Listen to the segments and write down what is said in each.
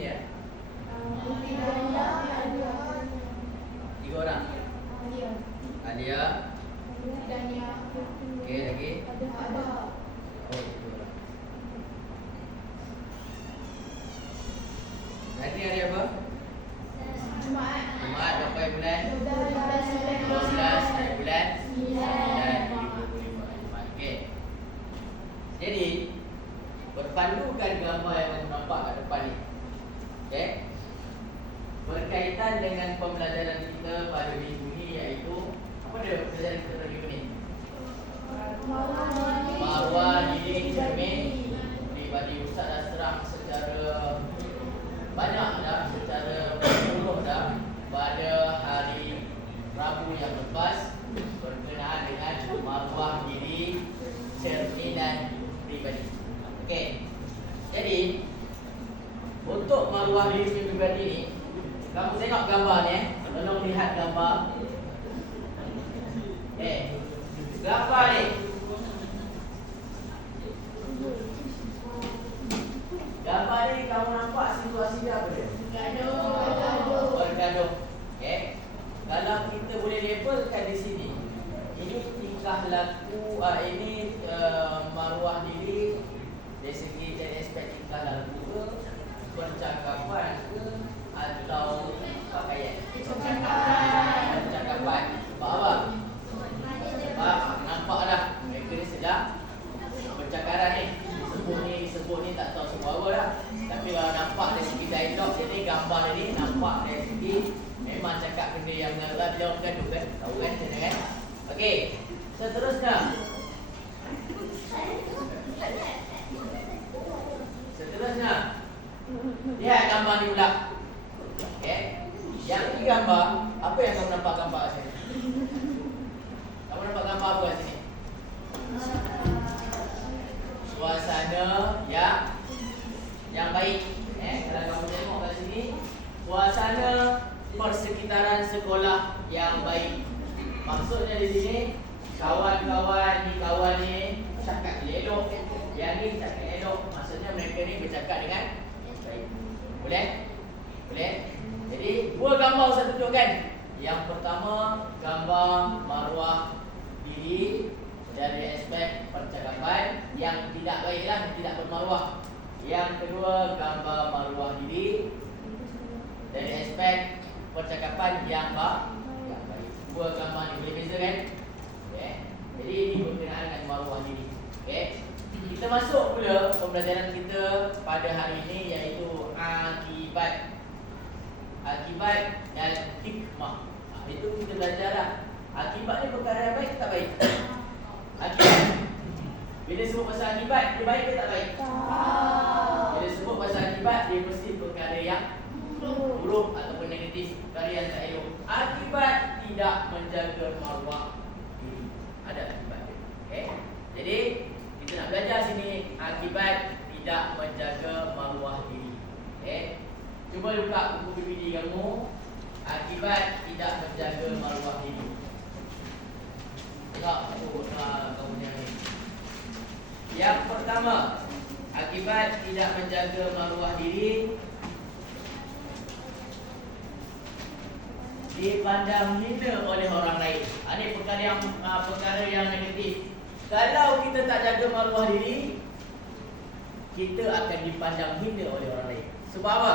ni ya? Putri Dania, Alia. 3 orang. Alia. Putri Dania. Okey, lagi. Abah. Oh, 2 orang. Nanti hari apa? Jumaat. Jumaat berapa bulan? 12 hari bulan 9. 9. Okey. Jadi berpandukan gambar yang kamu nampak kat depan ni. Okey. Berkaitan dengan pembelajaran kita pada minggu ni, iaitu apa dia pembelajaran kita pada minggu ni? Marwah diri cermin pribadi. Ustaz dah serang secara banyak dah, secara menyeluruh dah pada hari Rabu yang lepas berkenaan dengan marwah diri cerminan pribadi. Okey. Jadi untuk marwah diri pribadi ni, kamu tengok gambar ni tolong lihat gambar. Gambar ni. Gambar ni kamu nampak situasi dia apa dia? Bergaduh. Okey. Kalau kita boleh labelkan di sini, ini tingkah laku, ini marwah diri dari segi dari aspek tingkah laku ke, percakapan ke, atau pakaian. Percakapan. Sebab apa? Sebab nampak dah mereka ni sedang percakapan ni. Disebut ni tak tahu sebab apa dah. Tapi kalau nampak dari segi dialog, jadi gambar ni nampak dari segi memang cakap benda yang mengarah dia orang gaduh kan. Tahu kan macam kan? Okey. Seterusnya. Lihat gambar ni pula. Okey. Yang ni gambar, apa yang kamu nampak gambar kat sini? Kamu nampak gambar apa kat sini? Suasana yang baik. Kalau kamu tengok kat sini, suasana persekitaran sekolah yang baik. Maksudnya di sini, kawan-kawan ni kawan ni cakap elok, yang ni cakap elok. Maksudnya mereka ni bercakap dengan baik. Boleh? Boleh? Jadi, 2 gambar saya tunjukkan. Yang pertama, gambar marwah diri dari aspek percakapan yang tidak baiklah, tidak bermaruah. Yang kedua, gambar marwah diri dari aspek percakapan yang baik. 2 gambar ni boleh beza kan? Okay. Jadi ini berkenaan dengan marwah diri. Okay. Kita masuk pula pembelajaran kita pada hari ini, iaitu akibat dan hikmah. Itu kita belajar lah. Akibat ni perkara yang baik ke tak baik? Akibat. Bila sebut pasal akibat, dia baik ke tak baik? Bila sebut pasal akibat, dia mesti perkara yang buruk ataupun negatif, perkara yang tak elok. Akibat tidak menjaga marwah diri. Ada akibat dia. Okay? Jadi kita nak belajar sini akibat tidak menjaga marwah diri. Okay? Cuba buka buku PPT kamu. Akibat tidak menjaga marwah diri. Tengok kamu ni. Yang pertama, akibat tidak menjaga marwah diri, dipandang hina oleh orang lain. Ini perkara yang negatif. Kalau kita tak jaga marwah diri, kita akan dipandang hina oleh orang lain. Sebab apa?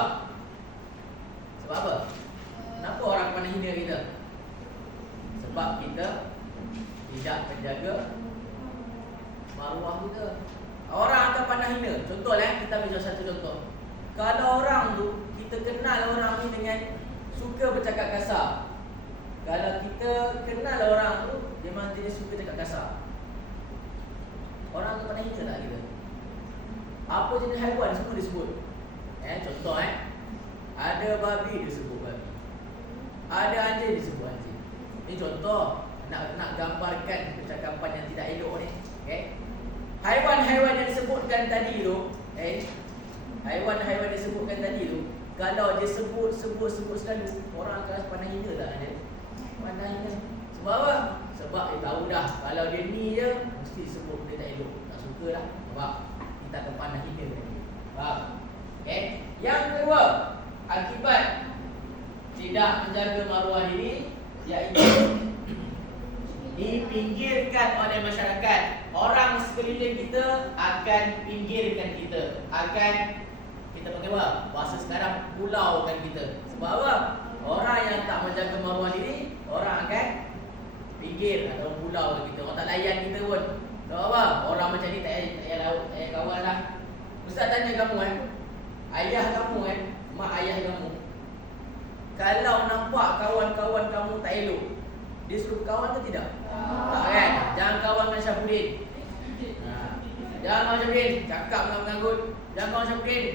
Sebab apa? Kenapa orang pandang hina kita? Sebab kita tidak menjaga marwah kita. Orang akan pandang hina. Contohlah, kita ambil satu contoh. Kalau orang tu, kita kenal orang ni dengan suka bercakap kasar. Kalau kita kenal orang tu, dia memang dia suka cakap kasar. Orang akan pandang hina tak kita? Apa jenis haiwan semua disebut. Contoh ada babi disebut babi. Ada anjing disebut anjing. Ini contoh nak gambarkan percakapan yang tidak elok ni. Okay? Haiwan-haiwan yang disebutkan tadi tu, haiwan-haiwan yang disebutkan tadi tu, kalau dia sebut selalu, orang akan rasa pandang hina tak ada? Pandang hina. Sebab apa? Sebab dia tahu dah kalau dia ni je mesti sebut dia tak elok. Tak suka lah. Sebab kita akan pandang hina. Faham? Okey. Yang kedua, akibat tidak menjaga maruah diri iaitu dipinggirkan oleh masyarakat. Orang sekeliling kita akan pinggirkan kita, akan kita panggil apa? Bahasa sekarang pulaukan kita. Sebab apa? Orang yang tak menjaga maruah diri, orang akan pinggir atau pulau kita. Orang tak layan kita pun. Sebab apa? Orang macam ni tak payah kawan lah. Ustaz tanya kamu ayah kamu mak ayah kamu, kalau nampak kawan-kawan kamu tak elok, dia suruh kawan ke tidak? Tak kan? Jangan kawan dengan Syafuddin. Jangan kawan Syafuddin, cakap dengan penganggut. Jangan kawan Syafuddin,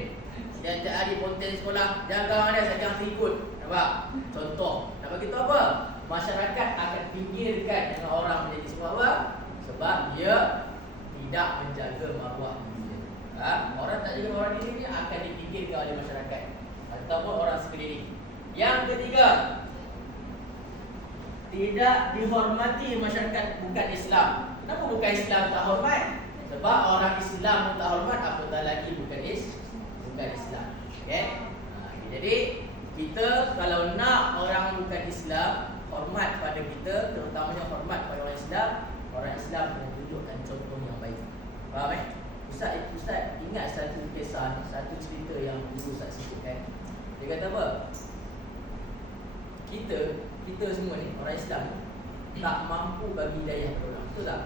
dia tiap hari ponten sekolah. Jangan kawan dia, saya jangan terikut. Nampak? Contoh. Nak bagi tahu apa? Masyarakat akan pinggirkan dengan orang menjadi sebab apa? Sebab dia tidak menjaga maruah diri. Orang tak jaga maruah diri ni akan dipinggirkan oleh masyarakat ataupun orang sekeliling. Yang ketiga, tidak dihormati masyarakat bukan Islam. Kenapa bukan Islam tak hormat? Sebab orang Islam pun tak hormat, apatah lagi bukan Islam. Okay? Jadi kita kalau nak orang bukan Islam hormat pada kita, terutamanya hormat pada orang Islam kena tunjukkan contoh yang baik. Faham Ustaz ingat satu kisah, satu cerita yang dulu Ustaz sebutkan. Dia kata apa? Kita semua ni orang Islam tak mampu bagi hidayah kepada orang. Betul tak?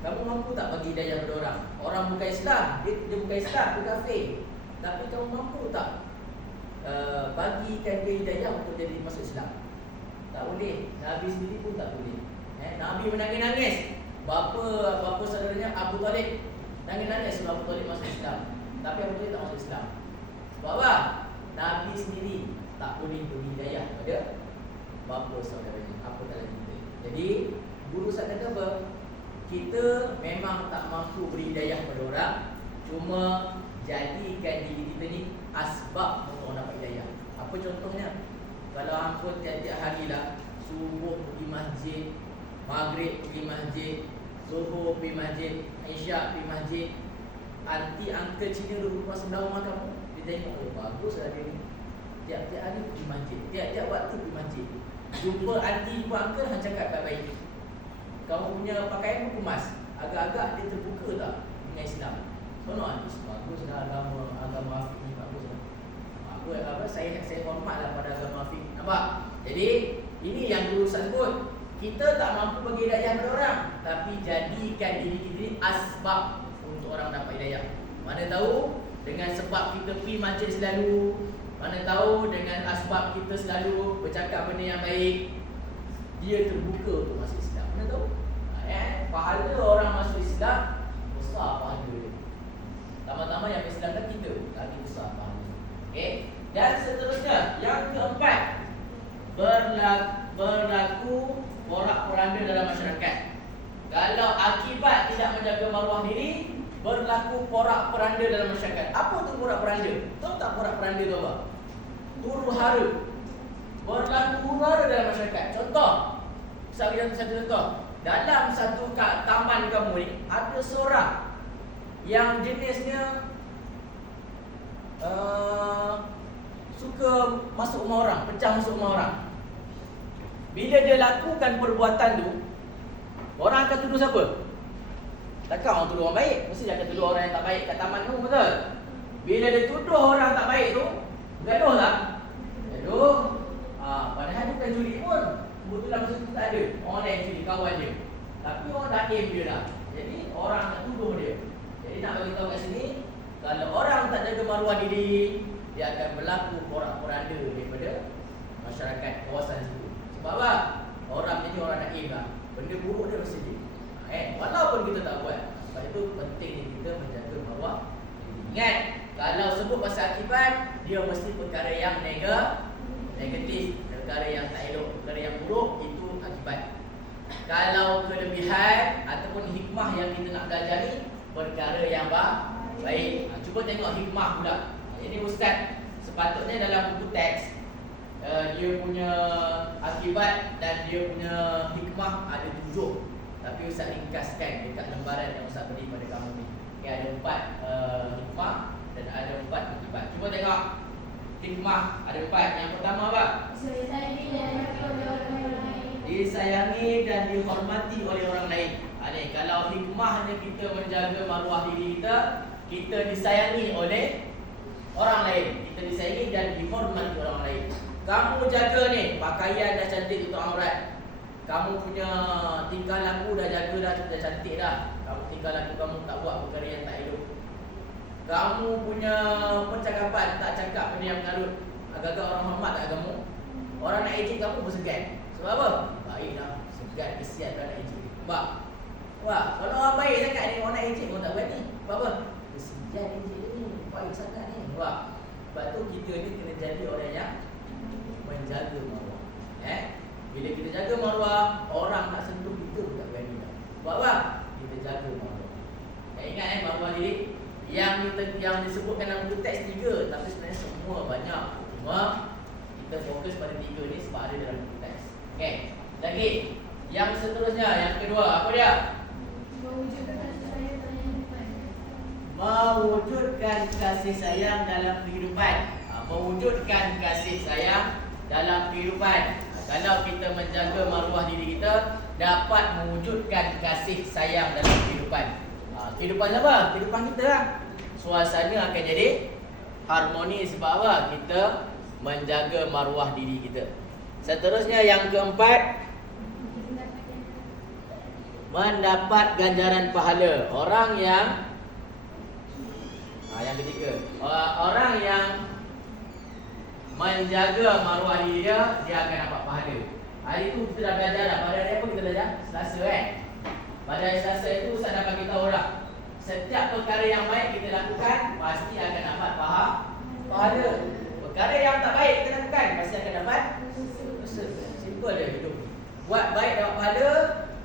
Kamu mampu tak bagi hidayah kepada orang? Orang bukan Islam, dia bukan Islam, dia kafir. Tapi kamu mampu tak bagikan dia hidayah untuk jadi masuk Islam? Tak boleh. Nabi sendiri pun tak boleh. Nabi menangis-nangis. Bapa saudaranya Abu Talib nangis-nangis sebab Abu Talib masuk Islam. Tapi Abu Talib tak masuk Islam. Sebab apa? Nabi sendiri tak boleh beri hidayah kepada bapa saudaranya. Apa tak lagi kita. Jadi guru saya kata apa? Kita memang tak mampu beri hidayah kepada orang, cuma jadikan diri kita ni asbab untuk orang dapat hidayah. Apa contohnya? Kalau hangpa tiap-tiap harilah subuh pergi masjid, maghrib pergi masjid, zuhur pergi masjid, isyak pergi masjid, anti uncle Cina duduk sebelah rumah kamu, dia tengok, oh baguslah dia ni, tiap-tiap hari pergi masjid, tiap-tiap waktu pergi masjid. Jumpa anti, jumpa uncle, hang cakap tak baik. Kamu punya pakaian pun kemas, agak-agak dia terbuka tak dengan Islam? Sonok anti, baguslah agama Afiq ni, baguslah. Saya hormatlah pada agama Afiq. Nampak? Jadi ini yang guru saya sebut. Kita tak mampu bagi hidayah kepada orang, tapi jadikan diri kita ni asbab untuk orang dapat hidayah. Mana tahu dengan sebab kita pergi masjid selalu, mana tahu dengan asbab kita selalu bercakap benda yang baik, dia terbuka untuk masuk Islam. Mana tahu? Pahala orang masuk Islam besar pahala dia. Tama-tama yang Islam kan kita lagi besar pahala. Okey. Dan seterusnya, yang keempat, berlaku porak-poranda dalam masyarakat. Kalau akibat tidak menjaga maruah diri, berlaku porak-poranda dalam masyarakat. Apa tu porak-poranda? Tahu tak porak-poranda tu apa? Huru-hara. Berlaku huru-hara dalam masyarakat. Contoh, satu contoh. Dalam satu taman kamu ni, ada seorang yang jenisnya suka masuk rumah orang, pecah masuk rumah orang. Bila dia lakukan perbuatan tu, orang akan tuduh siapa? Takkan orang tuduh orang baik, mesti dia akan tuduh orang yang tak baik kat taman tu, betul? Bila dia tuduh orang tak baik tu, gaduh tak? Gaduh. Padahal dia bukan curi pun. Kebetulan masa tu tak ada orang lain curi, kawan dia. Tapi orang dah aim dia dah. Jadi orang nak tuduh dia. Jadi nak bagi tahu kat sini, kalau orang tak jaga maruah diri, dia akan berlaku porak-poranda daripada masyarakat kawasan situ. Sebab apa? Orang jadi orang nak aim lah. Benda buruk dia mesti dia. Walaupun kita tak buat. Sebab itu pentingnya kita menjaga maruah diri. Ingat, kalau sebut pasal akibat, dia mesti perkara yang negatif, perkara yang tak elok, perkara yang buruk, itu akibat. Kalau kelebihan ataupun hikmah yang kita nak belajar ni, perkara yang baik. Cuba tengok hikmah pula. Ini Ustaz sepatutnya dalam buku teks dia punya akibat dan dia punya hikmah ada 7. Tapi Ustaz ringkaskan dekat lembaran yang Ustaz beri pada kamu ni. Okay, ada 4 hikmah, dan ada 4 akibat. Cuba tengok. Hikmah ada 4. Yang pertama apa? Disayangi dan dihormati oleh orang lain. Ni kalau hikmahnya kita menjaga maruah diri kita, kita disayangi oleh orang lain. Kita disayangi dan dihormati orang lain. Kamu jaga ni, pakaian dah cantik untuk aurat. Kamu punya tingkah laku dah jaga dah, cantik dah. Kamu tingkah laku kamu tak buat perkara yang tak elok. Kamu punya percakapan tak cakap benda yang mengarut. Agak-agak orang hormat tak kamu. Orang nak ejek kamu bersegan. Sebab apa? Baiklah, segan kesian orang nak ejek. Sebab wah, kalau orang baik sangat ni, orang nak ejek pun tak berani. Sebab apa? Kesian ejek ni, baik sangat ni. Wah, sebab tu kita ni kena jadi orang yang menjaga maruah. Bila kita jaga maruah, orang nak sentuh kita pun tak berani dah. Sebab apa? Kita jaga maruah. Ingat maruah diri yang disebutkan dalam buku teks 3, tapi sebenarnya semua banyak. Cuma kita fokus pada 3 ni sebab ada dalam buku teks. Okey. Lagi yang seterusnya, yang kedua, apa dia? Mewujudkan kasih sayang dalam kehidupan. Mewujudkan kasih sayang dalam kehidupan. Kalau kita menjaga maruah diri kita, dapat mewujudkan kasih sayang dalam kehidupan. Kehidupan apa? Kehidupan kita lah. Suasana akan jadi harmoni sebab apa? Kita menjaga maruah diri kita. Seterusnya yang keempat, mendapat ganjaran pahala. Orang yang yang ketiga, orang yang menjaga maruah diri dia, dia akan dapat pahala. Hari itu kita dah belajar dah. Pada hari apa kita belajar? Selasa Pada hari Selasa itu Ustaz dah bagi tahu dah. Setiap perkara yang baik kita lakukan, pasti akan dapat pahala. Perkara yang tak baik kita lakukan, pasti akan dapat dosa. Simple je hidup. Buat baik dapat pahala,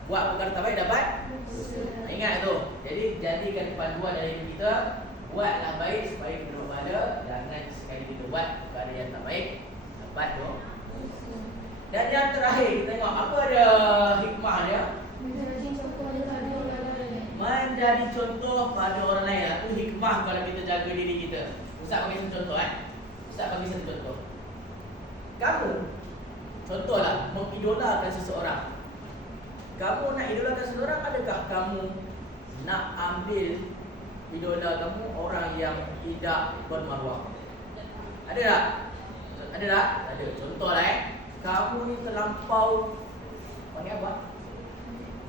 buat perkara tak baik dapat dosa. Ingat tu. Jadi jadikan panduan dari hidup kita, buatlah baik supaya kita dapat pahala. Jangan sekali kita buat perkara yang tak baik, dapat dosa. Dan yang terakhir, kita tengok apa ada hikmah dia. Menjadi contoh pada orang lain. Itu hikmah kalau kita jaga diri kita. Ustaz bagi satu contoh Ustaz bagi satu contoh. Kamu contohlah mengidolakan seseorang. Kamu nak idolakan seseorang, adakah kamu nak ambil idola kamu orang yang tidak bermaruah? Ada tak? Ada tak? Ada. Contohlah kamu ni terlampau panggil apa?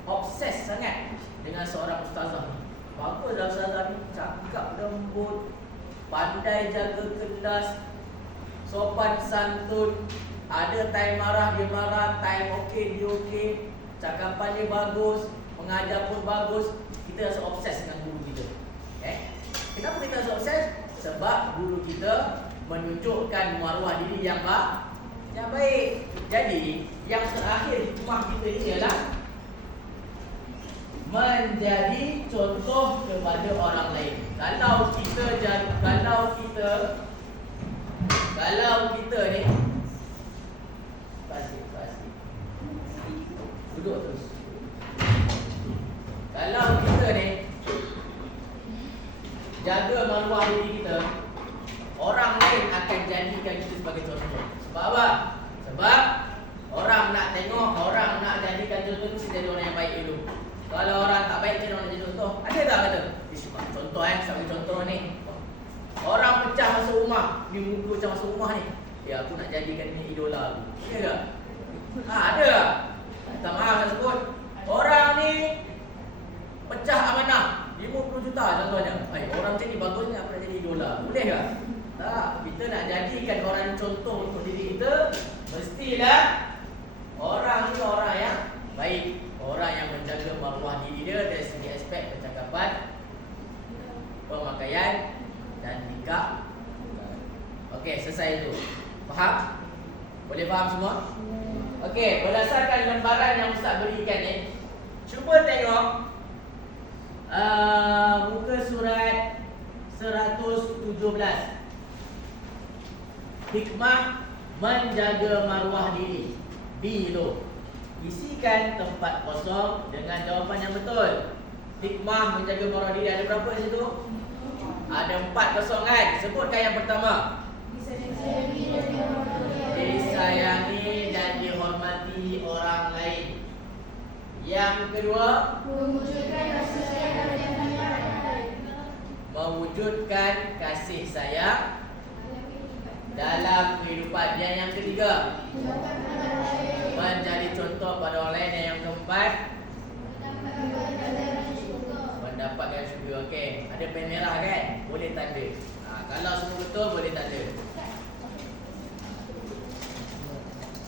Obses sangat dengan seorang ustazah. Baguslah ustazah ni, cakap lembut, pandai jaga kelas, sopan santun. Ada time marah dia marah, time okey dia okey, cakapannya bagus, mengajar pun bagus. Kita rasa obses dengan guru kita. Kenapa kita rasa obses? Sebab guru kita menunjukkan maruah diri yang baik. Jadi yang terakhir hikmah kita ini ialah menjadi contoh kepada orang lain. Kalau kita ni pasti duduk terus. Kalau kita ni jaga maruah diri kita, orang lain akan jadikan kita sebagai contoh. Sebab apa? Sebab orang nak tengok, orang nak jadikan contoh tu jadi orang yang baik dulu. Kalau orang tak baik, jadi orang nak jadi contoh. Ada tak kata? Contoh sambil contoh ni. Orang pecah masuk rumah, ni muka pecah masuk rumah ni. Ya, aku nak jadikan ni idola aku. Ya tak? Ada tak? Tak maaf saya sebut. Orang ni pecah amanah 50 juta contohnya. Orang macam ni bagusnya aku nak jadi idola. Boleh tak? Tak. Kita nak jadikan orang contoh untuk diri kita, mestilah orang ni orang yang baik. Orang yang menjaga maruah diri dia dari segi aspek percakapan, pemakaian dan tingkah. Okey, selesai itu. Faham? Boleh faham semua? Okey, berdasarkan lembaran yang Ustaz berikan ni, cuba tengok muka surat 117. Hikmah menjaga maruah diri. B tu. Isikan tempat kosong dengan jawapan yang betul. Hikmah menjaga maruah diri ada berapa di situ? Ada 4 kosongan. Sebutkan yang pertama. Disayangi dan dihormati orang lain. Yang kedua, mewujudkan kasih sayang dalam kehidupan. Yang ketiga, menjadi contoh pada orang lain. Dan yang keempat, mendapatkan syurga. Okey, ada pen merah kan? Boleh tanda. Kalau semua betul boleh tanda.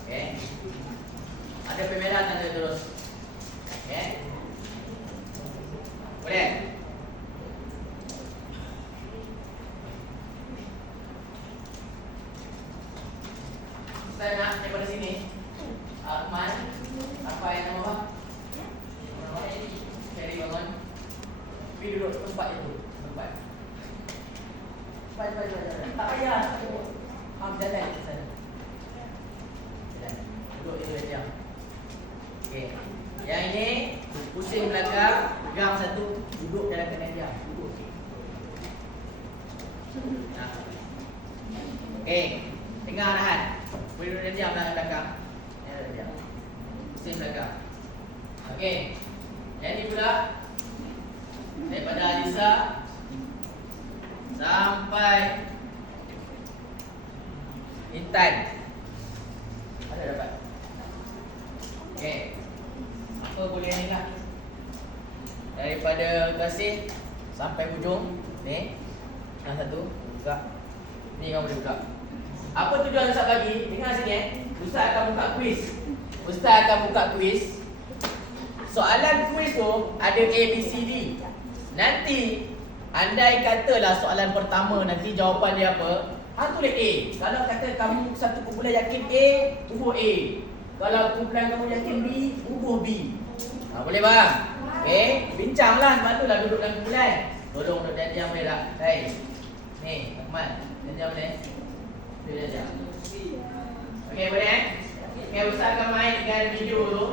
Okey. Ada pen merah tanda terus. Okey. Boleh? Saya nak daripada sini. Akmal, apa yang nama? Cari bangun. Pergi duduk tempat itu. Tempat. Tak payah. Jalan ke sana. Jalan. Duduk itu saja. Okey. Yang ini pusing belakang, pegang satu, duduk dalam kanan dia. Duduk. Nah. Okey. Dengar arahan. Boleh duduk diam belakang. Ya. Pusing belakang. Okey. Yang ini pula daripada Alisa sampai Intan. Ada dapat? Okey. Apa boleh ni lah. Daripada kasih sampai hujung. Ni. Yang satu. Buka. Ni kau boleh buka. Apa tujuan Ustaz bagi? Dengar sini Ustaz akan buka kuis. Ustaz akan buka kuis. Soalan kuis tu ada A, B, C, D. Nanti andai katalah soalan pertama nanti jawapan dia apa? Tulis A. Kalau kata kamu satu kumpulan yakin A, ubah A. Kalau kumpulan kamu yakin B, ubah B. Boleh bang? Okey, bincanglah. Sebab tu lah duduk dalam kumpulan. Tolong duduk dan diam boleh tak? Baik. Ni, Ahmad. Dan diam boleh? Boleh diam. Okey, boleh Okey, Ustaz akan main dengan video tu.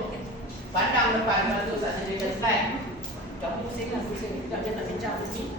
Pandang depan. Lepas tu Ustaz sediakan slide. Kamu pusinglah, pusing. Sekejap dia nak bincang ni.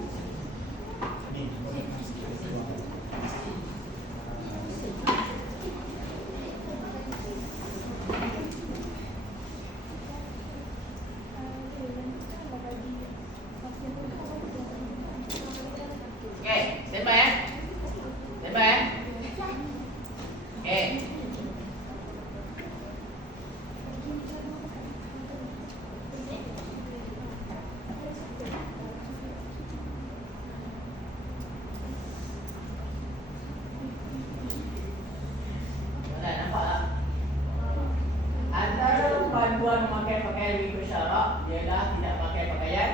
Memakai pakaian lebih bersyarak ialah tidak pakai pakaian.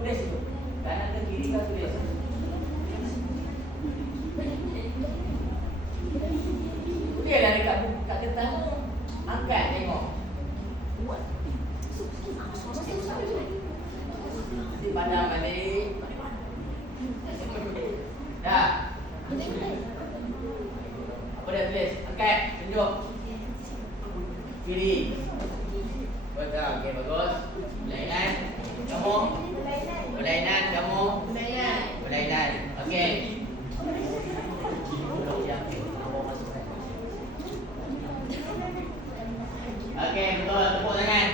Tulis itu. Kanan ke kiri kau tulis. Tulislah dekat kat kertas. Angkat tengok. Nanti pandang balik. Dah. Apa dah tulis? Angkat, tunjuk. Kiri. Betul, okey bagus. Berlainan. Kamu? Berlainan kamu? Berlainan. Okey. Okey, betul. Tepuk tangan.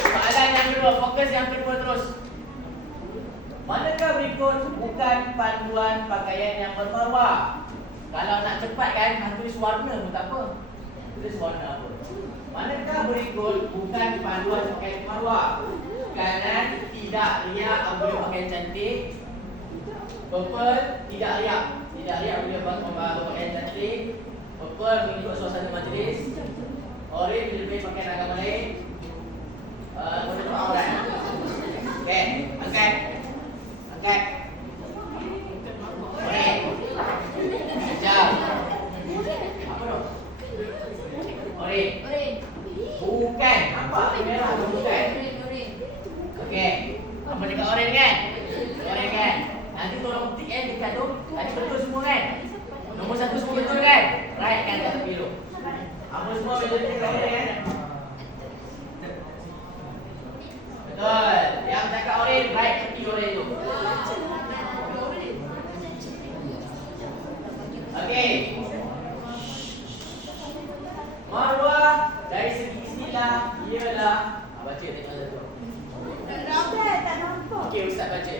Soalan yang kedua, fokus yang kedua terus. Manakah berikut bukan panduan pakaian yang bermaruah? Kalau nak cepat kan, tulis warna pun tak apa. Tulis warna apa? Manakah berikut bukan panduan pakaian maruah? Kanan, tidak riak apabila pakaian cantik. Purple, tidak riak. Tidak riak apabila pakaian cantik. Purple mengikut suasana majlis. Orange lebih pakaian agama lain. Menutup aurat. Okey, angkat. Angkat. Orange. Sekejap. Apa tu? Orange. Bukan. Nampak merah tu bukan. Okey. Apa dekat orange kan? Orange kan? Nanti tolong tick dekat tu. Tadi betul semua kan? Nombor 1 semua betul kan? Right kan tak tepi tu. Apa semua betul dekat orange kan? Betul. Yang dekat orange right tepi orange tu. Okey. Marwah dari segi istilah ialah baca tengok satu. Okey, ustaz baca.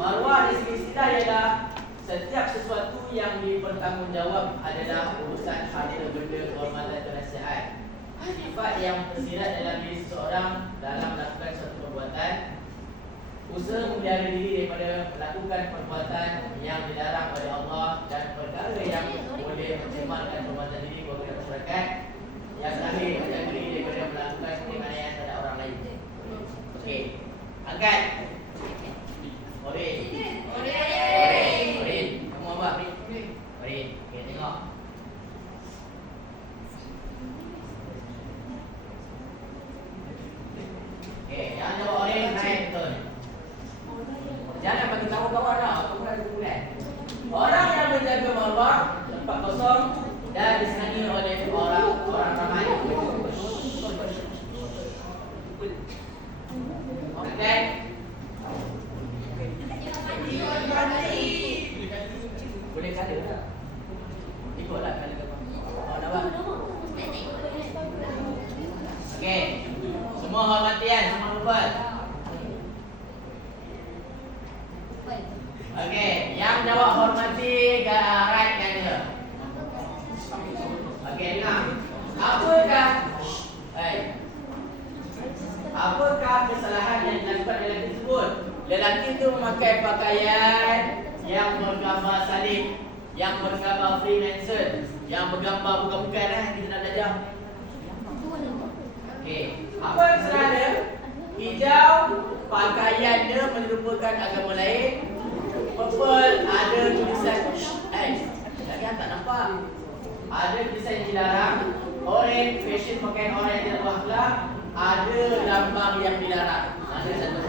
Marwah dari segi istilah ialah setiap sesuatu yang dipertanggungjawab adalah urusan harta benda, kehormatan dan nasihat. Sifat yang tersirat dalam diri seseorang dalam melakukan suatu perbuatan, usaha memelihara diri daripada melakukan perbuatan yang dilarang oleh Allah dan perkara yang boleh mencemarkan perbuatan diri kepada masyarakat. Yang terakhir, menjaga diri daripada melakukan penganiayaan terhadap orang lain. Okey, angkat. Orin. Kamu apa? Orin. Okey, tengok. Okey, yang jawab Orin naik betul. Jangan bagi tahu kawan lah, kamu ada kumpulan. Orang yang menjaga marwah tempat kosong dan disenangi oleh orang ramai. Okey. Boleh kala tak? Ikutlah kala ke apa. Nampak? Okey. Semua hormatian, semua lupa. Okey, yang jawab hormati right kata. Okey, dengar. Apakah kesalahan yang dilakukan lelaki tersebut? Lelaki itu memakai pakaian yang bergambar salib, yang bergambar Freemason, yang bergambar bukan-bukan kita nak belajar. Okey, apa kesalahan dia? Hijau, pakaian dia menyerupakan agama lain. Purple ada tulisan kalian tak nampak. Ada tulisan yang dilarang. Orange, fashion pakaian orange yang berakhlak. Ada gambar yang dilarang. Ada satu.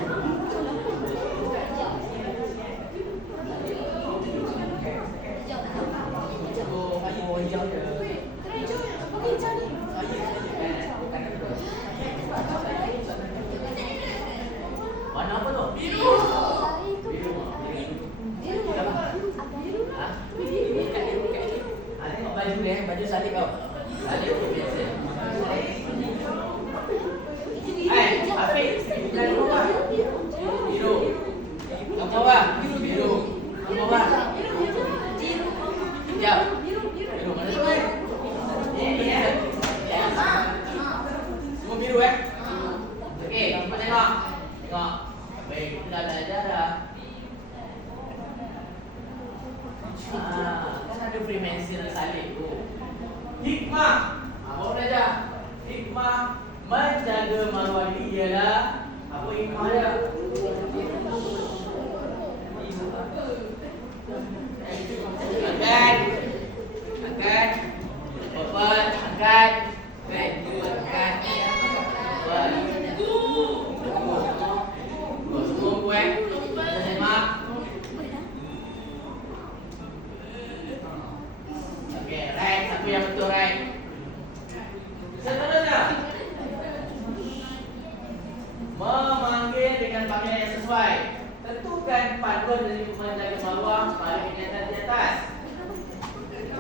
Hijau dia. Warna apa tu? Biru. Tengok baju ni, baju salib kau. Salib biasa. Afiq, jangan lupa. Biru. Kamu apa? Biru. Kamu apa? Hijau. Biru mana tu? Ini ya. Semua biru Okey, kita tengok. Tengok. Baik, kita dah belajar dah. Kan ada Freemason salib tu. Hikmah. Baru belajar. Hikmah menjaga maruah diri ialah apa hikmah dia? Angkat. Bapak, angkat. Baik, angkat. Semua buat. Semak. Okey, right. Siapa yang betul right? Seterusnya. Memanggil dengan panggilan yang sesuai. Tentukan panduan dari menjaga maruah pada kenyataan di atas.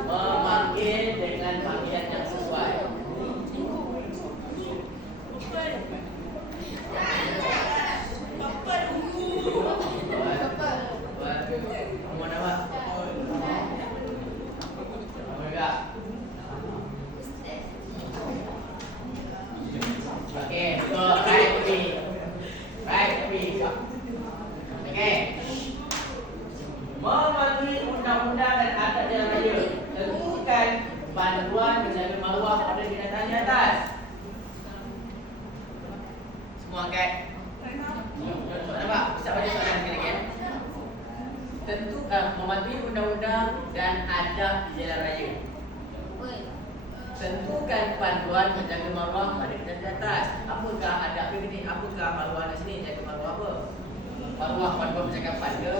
Memanggil dengan panggilan yang sesuai. Kamu nama? Kamu juga? Okey, betul. Right, tapi. Okey. Mematuhi undang-undang dan adat jalan raya. Tentukan panduan menjaga maruah pada kenyataan di atas. Semua angkat. Nampak? Bisa baca soalan lagi. Mematuhi undang-undang dan adat jalan raya. Tentukan panduan menjaga maruah pada kenyataan di atas. Apakah adab ini? Apakah maruah di sini? Jaga maruah apa? Maruah panduan percakapan ke?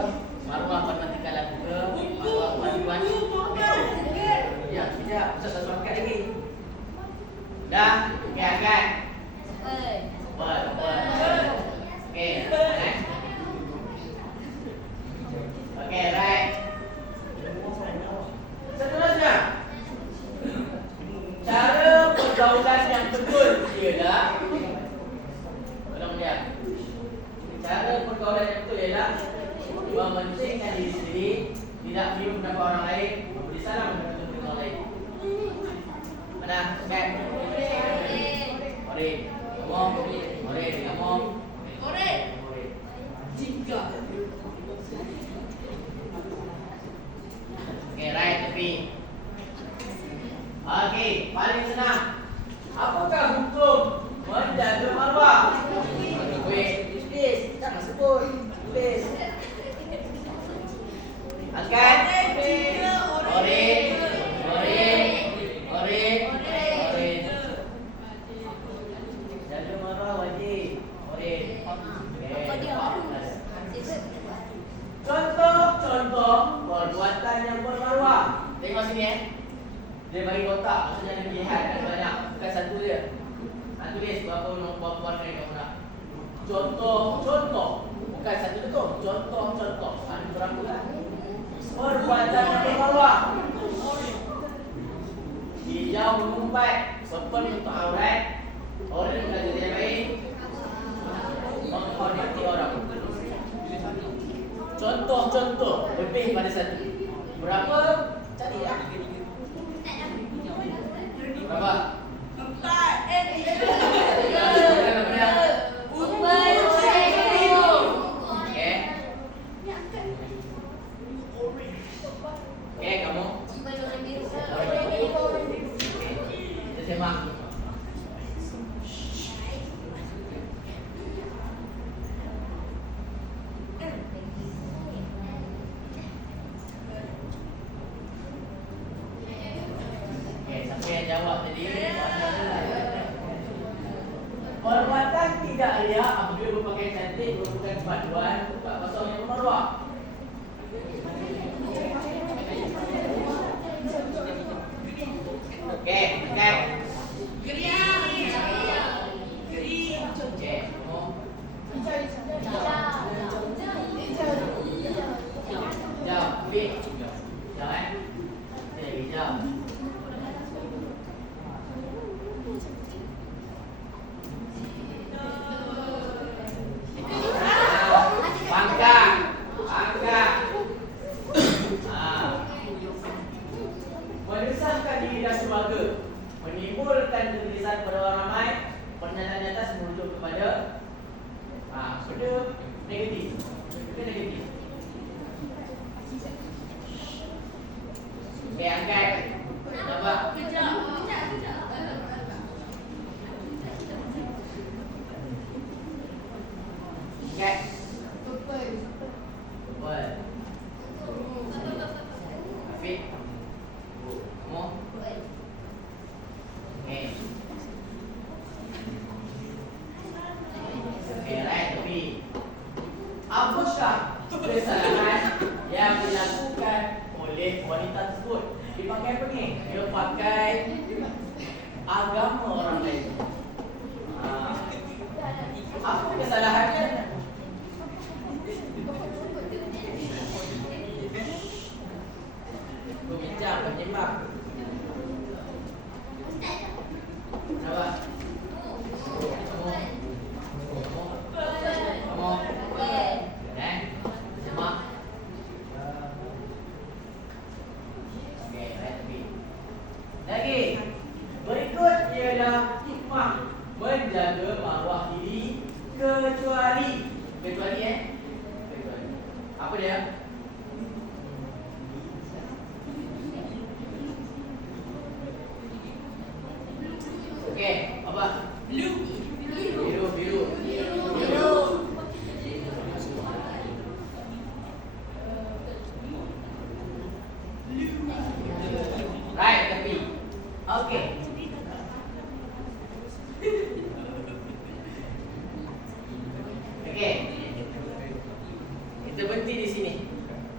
Maruah panduan tingkah laku ke? Maruah panduan ya, sekejap. Ustaz tak angkat lagi. Dah? Okey, angkat. Okey, Okey, right. pendapat orang lain, memberi salam kepada orang lain. Mana? Kan? Oren. Ngomong. Oren. Ngomong. Oren. Tiga. Okay, right tepi. Okay, paling senang. Apakah hukum menjaga maruah? Tulis. Jangan sebut. Tulis. Angkat. Oren. Jaga maruah wajib. Oren. Contoh perbuatan yang bermaruah. Tengok sini Dia bagi kotak, maksudnya ada pilihan ada banyak, bukan satu je. Tulis berapa warna yang kamu nak. Contoh. Bukan satu betul. Contoh. Ada berapa lah? Perbuatan yang bermaruah. Hijau mengumpat, purple untuk aurat, orange belajar yang baik, menghormati orang. Contoh lebih pada satu. Berapa? Cari lah. Berapa? 4. Okay, kamu? Kita semak. Siapa yang jawab tadi? Perbuatan tidak riak apabila berpakaian cantik merupakan panduan untuk kosong yang bermaruah. Okey, okey. Geriang. Okey, kamu. Hijau, Bik. Hijau hijau. Menyusahkan diri dan keluarga, menimbulkan kegelisahan pada orang ramai. Pernyataan di atas merujuk kepada benda negatif. Okey, angkat. Coba. Kejap. Angkat. Purple. Afiq. Kamu? Okey. Okey, right, tapi apakah kesalahan yang dilakukan oleh wanita tersebut? Dia pakai apa ni? Dia pakai agama orang lain. Apa kesalahannya? Bincang, penyimak. Apa? Kamu? Dan? Semak. Okey, baik tepi. Lagi. Berikut ialah hikmah menjaga maruah diri kecuali. Apa dia? Okey, apa? Biru. Right, tapi. Okey. Okey. Kita berhenti di sini.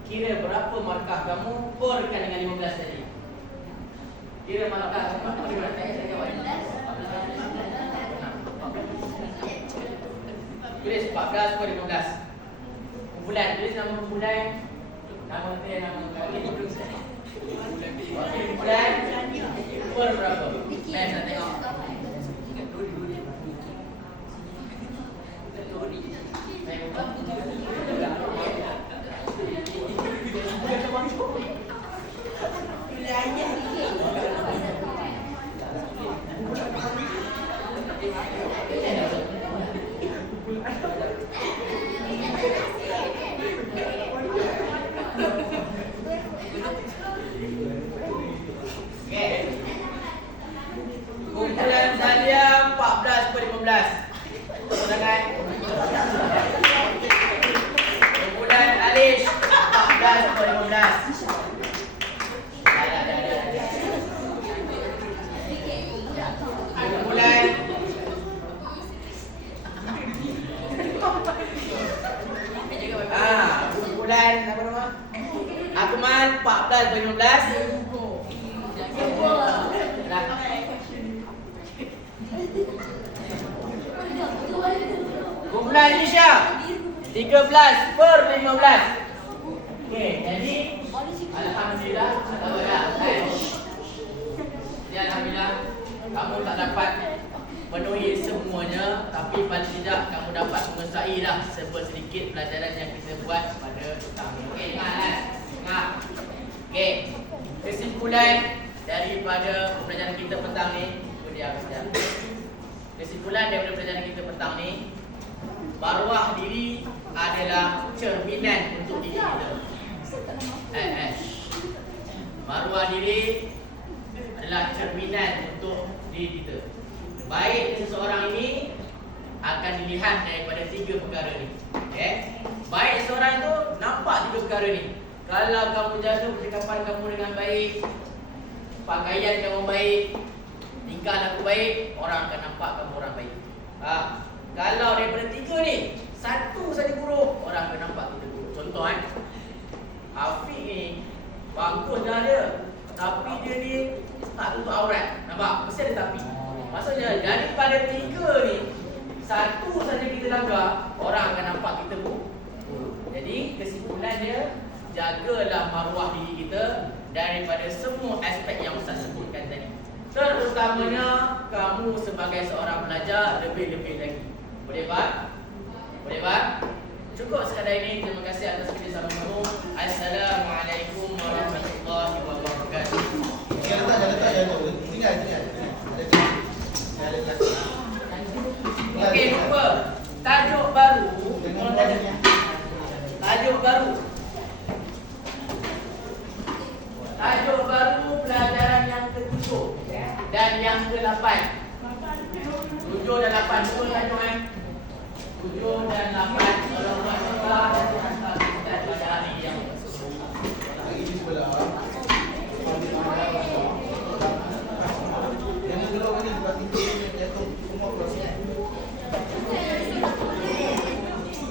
Kira berapa markah kamu kurkan dengan 15 tadi? Kira markah kamu berapa? Saya jawab. Tulis 14 per 15. Kumpulan, tulis nama kumpulan. Nama dia, nama kali. Okey, kumpulan. Per berapa? Saya nak tengok. Saya Okey. Kumpulan Zalia 14/15. Tepuk tangan. Kumpulan Alish 14/15. Kumpulan kumpulan apa nama? Akmal 14/15. Kumpulan Nisha 13/15. Okey, jadi alhamdulillah jadi alhamdulillah kamu tak dapat penuhi semuanya, tapi paling tidak kamu dapat menguasai dah sedikit pelajaran yang kita buat pada petang ni. Okey, dengar. Dengar. Okey. Kesimpulan daripada pembelajaran kita petang ni, kesimpulan daripada pelajaran kita petang ni, maruah diri adalah cerminan untuk diri kita. Maruah diri adalah cerminan untuk diri kita. Baik seseorang ini akan dilihat daripada 3 perkara ni. Okay? Baik seseorang itu nampak 3 perkara ni. Kalau kamu jaga percakapan kamu dengan baik, pakaian kamu baik, tingkah laku baik, orang akan nampak kamu orang baik. Kalau daripada 3 ni, satu saja buruk, orang akan nampak kita buruk. Contoh Afiq ni bagus dah dia, tapi dia ni tak tutup aurat. Nampak? Mesti ada tapi. Maksudnya daripada 3 ni, satu saja kita langgar, orang akan nampak kita buruk. Jadi kesimpulan dia, jagalah maruah diri kita daripada semua aspek yang Ustaz sebutkan tadi. Terutamanya kamu sebagai seorang pelajar lebih-lebih lagi. Boleh Pak? Boleh Pak? Cukup sekadar ini. Terima kasih atas kerjasama kamu. Assalamualaikum warahmatullahi wabarakatuh. Okey, lupa. Tajuk baru. Tajuk baru. Tajuk baru pelajaran yang ke-7 dan yang ke-8. 7 dan 8 semua tajuk 7 dan 8. Kalau buat